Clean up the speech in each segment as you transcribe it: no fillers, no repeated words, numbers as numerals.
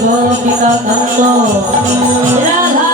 গোপিকা কান্ত রাধা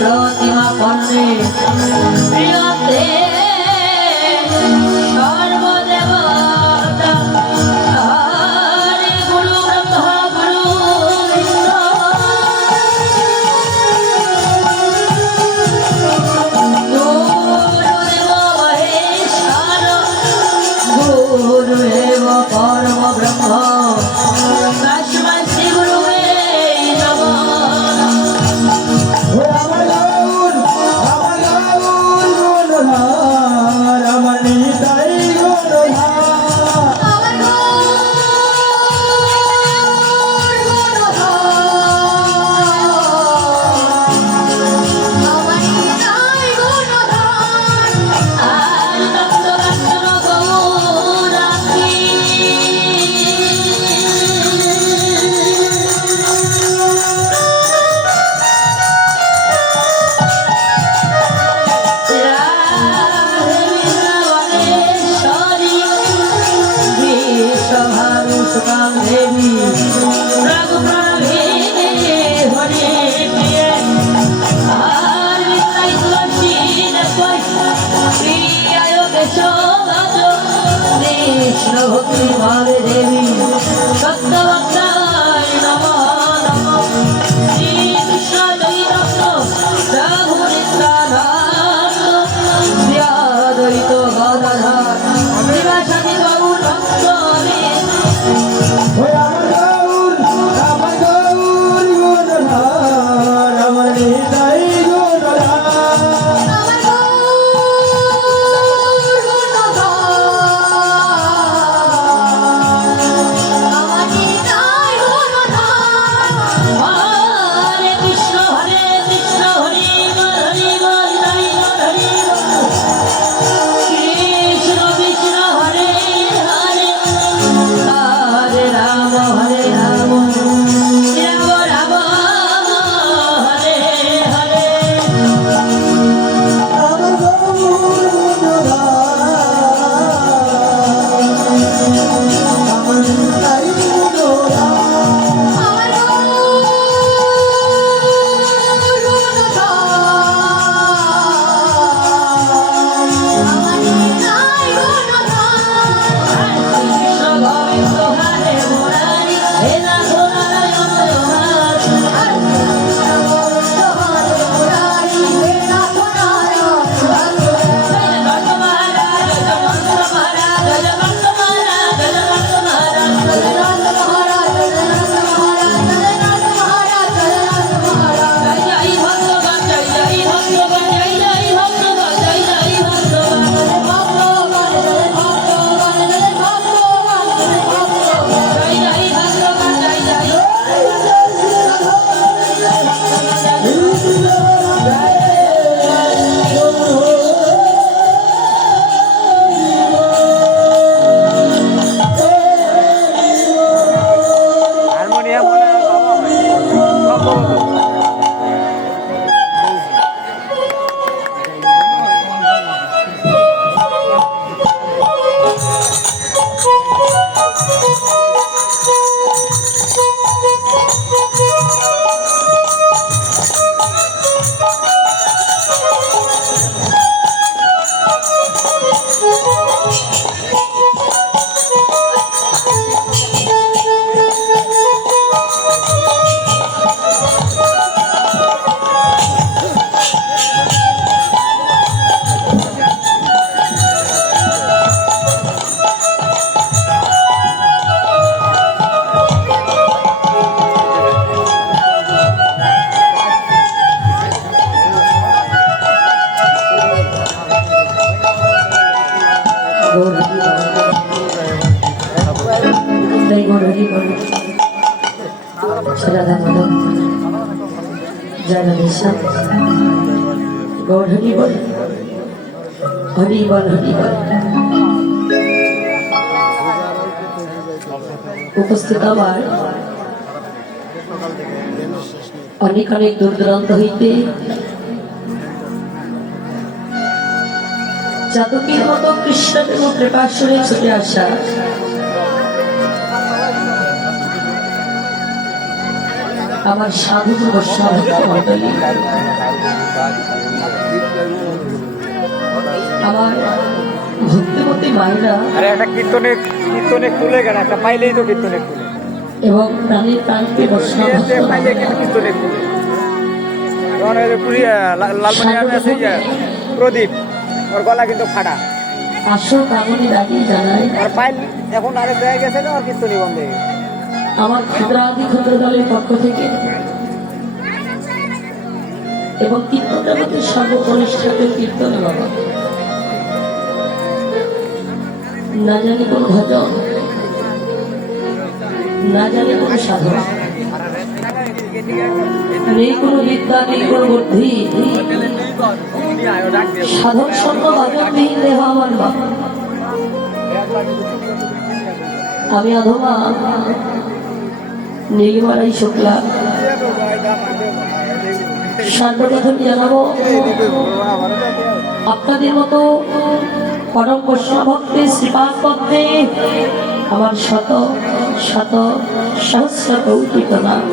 প্রতিমা পন্নে প্রিয়তে সর্বদেবতা হরে গুরু ব্রহ্মা গুরু বিষ্ণু গুরুদেব মহেশ্বর গুরুদেব পরম ব্রহ্ম তস্मै শ্রী গুরুবে নমঃ। कृष्ण भक्ति भावे देवी सत्यवक्ताय नमः नमः। श्री कृष्ण चैतन्य प्रभु नित्यानंद श्री अद्वैत गदाधर श्रीवासदि गौर তাই গৌর হরি বল রাধা মাধব জগদীশা গৌর হরি বল হরি বল হরি বল। উপস্থিত আমার অনেক অনেক দূর দূরান্ত হইতে জাতকের মতো কৃষ্ণদেব কৃপাসনে ছুটে আসা আমার সাধু বৈষ্ণব মণ্ডলী, আমার ভক্তিমতী মায়েরা এবং প্রাণীর প্রাণকে বৈষ্ণব প্রদীপ ওর গলা কিন্তু ফাটা আসল কামনি দাঁড়িয়ে জানাই আর পাইল এখন আরেক জায়গায় গেছে না, আর কীর্তনী বন্ধ হয়ে গেছে। আমার ক্ষুদ্রাদি ক্ষুদ্র দলের পক্ষ থেকে এবং কীর্তন জগতের সর্বকনিষ্ঠাকে কীর্তন বাবা, না জানি কোন ভজন, না জানি কোন সাধন, নেই কোনো বিদ্যা, নেই কোনো বুদ্ধি, সাধন সঙ্গ ভজনবিহীন দেহ আমার বাবা। আমি অধমা নীলিমারাই শুক্লা সর্বপ্রথম জানাবো আপনাদের মতো পরম বৈষ্ণব ভক্তি শ্রীপাদ পদ্মে আমার শত শত সহস্র কৌটি প্রণাম।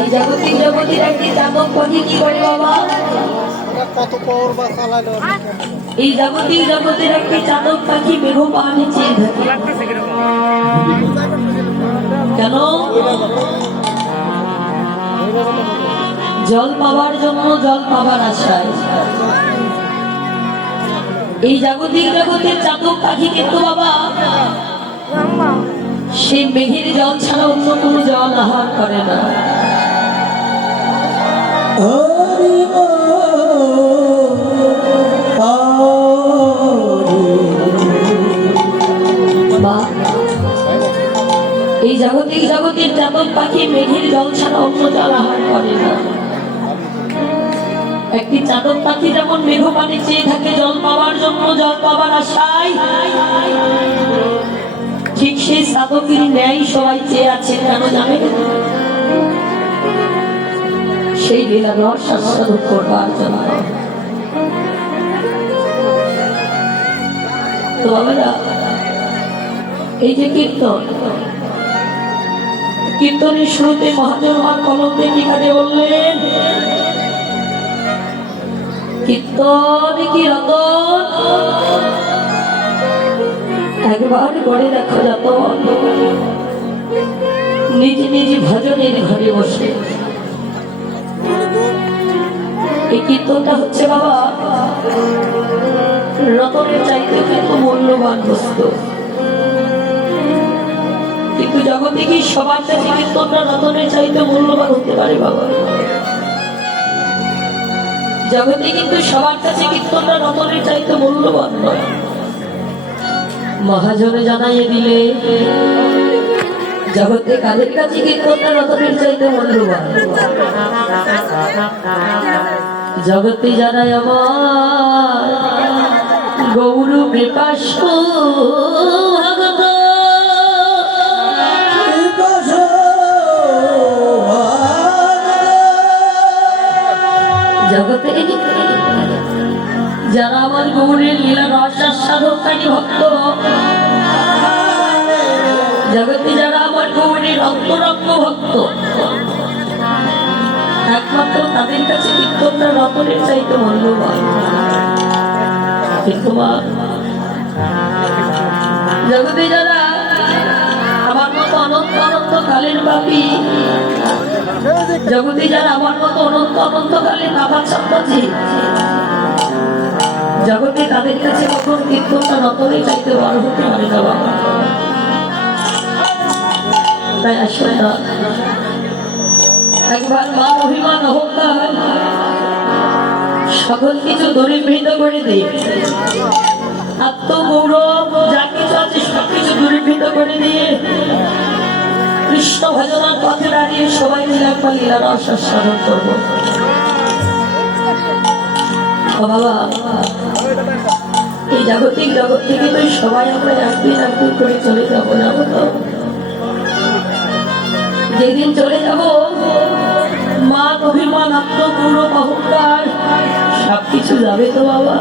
এই জাগতিক জগতের একটি চাতক পাখি কি করে বাবা? এই জাগতিক জগতের একটি চাতক পাখি মেঘ পাহাড়ে চেয়ে থাকে কেন? জল পাবার জন্য, জল পাবার আশায়। এই জাগতিক জগতের চাতক পাখি কিন্তু বাবা সেই মেঘের জল ছাড়া অন্য কোনো জল আহার করে না। এই জাগতিক জগতের চাতক পাখি মেঘের জল ছাড়া অন্য জল আহার করে না। একটি চাতক পাখি যেমন মেঘ পানি চেয়ে থাকে জল পাওয়ার জন্য, জল পাওয়ার আশায়, ঠিক সেই চাতকের ন্যায় সবাই চেয়ে আছে কেন জানে? সেই লীলা রস আস্বাদন করবার জন্য। তো আমরা এই যে কীর্তন, কীর্তনের শুরুতে মহাজন আমার কলম দিয়ে টিকা দিয়ে বললেন, কীর্তন কি রতন, একবার করে দেখো যত নিজ নিজ ভজনের ঘরে বসে। এই কীর্তনটা হচ্ছে বাবা রতনের চাইতে কিন্তু মূল্যবান বস্তু। কিন্তু জগতে কি সবার কাছে কীর্তনটা রতনের চাইতে মূল্যবান হতে পারে বাবা? জগতে কিন্তু সবার কাছে কীর্তনটা রতনের চাইতে মূল্যবান নয়। মহাজনে জানাইয়ে দিলে জগতে কাদের কাছে কীর্তনটা রতনের চাইতে মূল্যবান? জগতে জানাই আমার গৌর কৃপাস ভগত, জগতে যারা আমার গৌরের লীলা রস আস্বাদনকারী ভক্ত, জগতে যারা আমার গৌরের অন্তরঙ্গ ভক্ত, একমাত্র তাদের কাছে কীর্তনটা রতনের চাইতে মূল্যবান। কিন্তু মা জগতে যারা মতো অনন্ত অনন্ত কালের পাপী, জগতে যারা আমার মতো অনন্ত অনন্ত কালের নামা সন্তান, জগতে তাদের কাছে কখন কীর্তনটা নতরে চাইতে বড় হতে পারে না বাবা। তাই আসলে না, একবার মান অভিমান অহংকার সকল কিছু দূরীভূত করে দিই, আত্মগৌরব যা কিছু আছে সবকিছু দূরীভূত করে দিয়ে কৃষ্ণ ভজনার পথে দাঁড়িয়ে সবাই মিলে একবার লীলার আস্বাদন করবো। বাবা, এই জাগতিক জগৎ থেকে তো সবাই আমরা একদিন একদিন করে চলে যাবো না বলো? যেদিন চলে যাব মান অভিমান আত্মগৌরব অহংকার সবকিছু যাবে তো বাবা।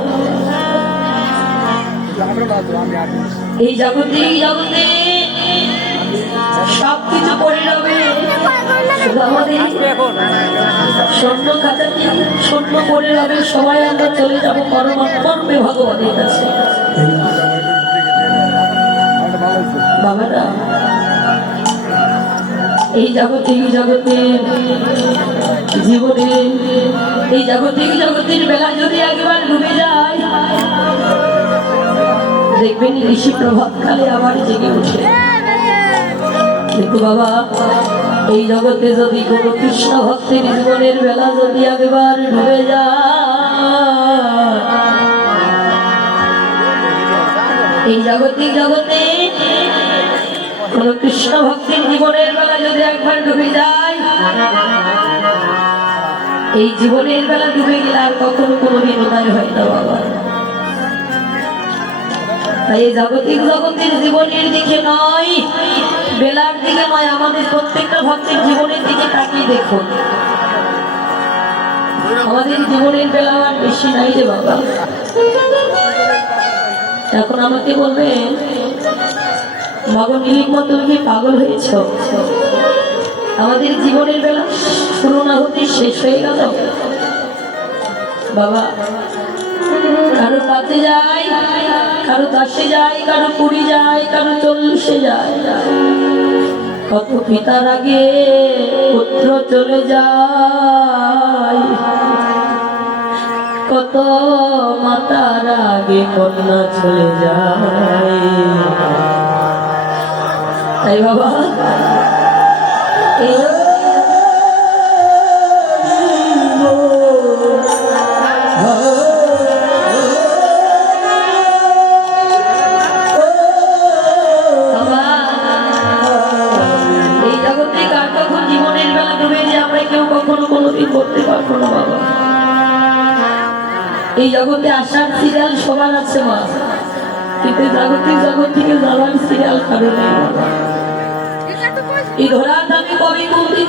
এই জগতে সবকিছু পড়ে যাবে, শুধু আমাদের স্বর্ণ খাতাতে স্বর্ণ পড়ে যাবে। সবাই আমরা চলে যাবো পরমাত্মে ভগবানের কাছে। বাবারা, এই জাগতিক জগতের জীবনে এই জাগতিক জগতের বেলা যদি একবার ডুবে যায়, দেখবেন ঋষি প্রভাতকালে আবার জেগে উঠে। কিন্তু বাবা, এই জগতে যদি কোনো কৃষ্ণ ভক্তের জীবনের বেলা যদি একবার ডুবে যায়, এই জাগতিক জগতে কোন কৃষ্ণ ভক্তের জীবনের বেলা যদি একবার ডুবে যায়, এই জীবনের বেলা ডুবে গেলে আর কখনো কোনোদিন উদয় হয় না বাবা। তাই এই জাগতিক জগতের জীবনের দিকে নয়, বেলার দিকে নয়, আমাদের প্রত্যেকটা ভক্তের জীবনের দিকে তাকিয়ে দেখুন। আমাদের জীবনের বেলা আর বেশি নাই রে বাবা। এখন আমাকে বলবেন, মাগো নীলিমা তুমি কি পাগল হয়েছ? আমাদের জীবনের বেলা শুরু না হতে শেষ হয়ে গেল বাবা। কারো 5-এ যায়, কারো 10-এ যায়, কারো 20 যায়, কারো 40-এ যায়। কত পিতার আগে পুত্র চলে যায়, কত মাতার আগে কন্যা চলে যায়। তাই বাবা, করতে পারবো না বাবা। এই জগতে আসার সিরিয়াল সবার আছে মা, কিন্তু জাগতিক জগৎ থেকে যাওয়ার সিরিয়াল কারো নেই বাবা। এই ধরার দামে কবে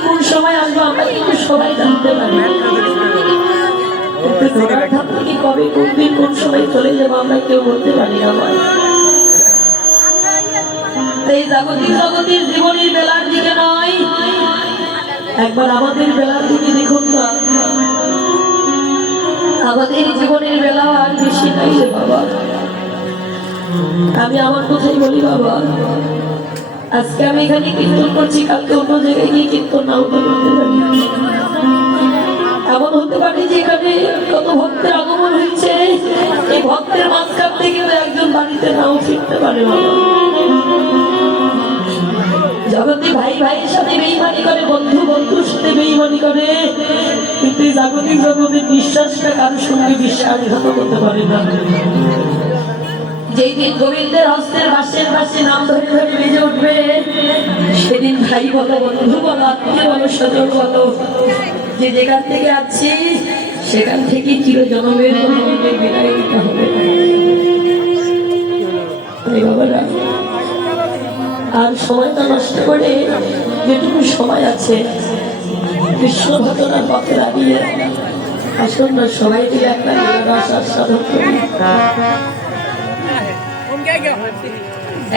কোন সময় আসবো আমরা কিন্তু সবাই জানতে পারি, কিন্তু ধরার ধাম থেকে কবে কোন সময় চলে যাবো আমরা কেউ বলতে পারি না মা। এই জাগতিক জগতের জীবনের বেলার দিকে নয়, একবার আমাদের বেলার দিকে দেখুন না। আমাদের জীবনের বেলা আর বেশি নাই রে বাবা। আমি আমার কথাই বলি বাবা, আজকে আমি এখানে কীর্তন করছি, কালকে অন্য জায়গায় গিয়ে কীর্তন নাও করতে পারি। এমন হতে পারে যে এখানে কত ভক্তের আগমন হয়েছে, এই ভক্তের মাঝখান থেকে একজন বাড়িতে নাও ফিরতে পারে বাবা। জগতে ভাই ভাইয়ের সাথে বেইমানি করে, বন্ধু বন্ধুর সাথে বেইমানি করে, কিন্তু জাগতিক জগতের বিশ্বাসটা কারোর সঙ্গে বিশ্বাসঘাত করতে পারে না। যেই দিন গোবিন্দের হস্তের বাঁশের পাশে নাম ধরে ধরে বেজে উঠবে, সেদিন ভাই বলো, বন্ধু বলো, আত্মীয় বলো, স্বজন বলো, যে যেখান থেকে আছি সেখান থেকে চিরজন্মের বিদায় দিতে হবে বাবারা। আর সময়টা নষ্ট করে যেটুকু সময় আছে কৃষ্ণ ঘটনার পথে দাঁড়িয়ে আসুন না সবাই মিলে একটা আস্বাদন করি।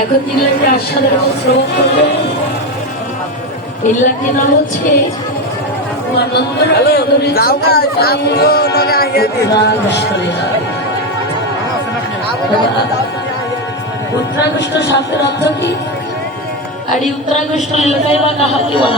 এখন জিল্লাকে আস্বাদন শ্রবণ করবে। ইল্লাকে নাম হচ্ছে উত্তরাকৃষ্ণ শাস্ত্রের অর্থ কি? আর এই উত্তরাগোষ্ঠীর লোকাই বা কাহাকে বলা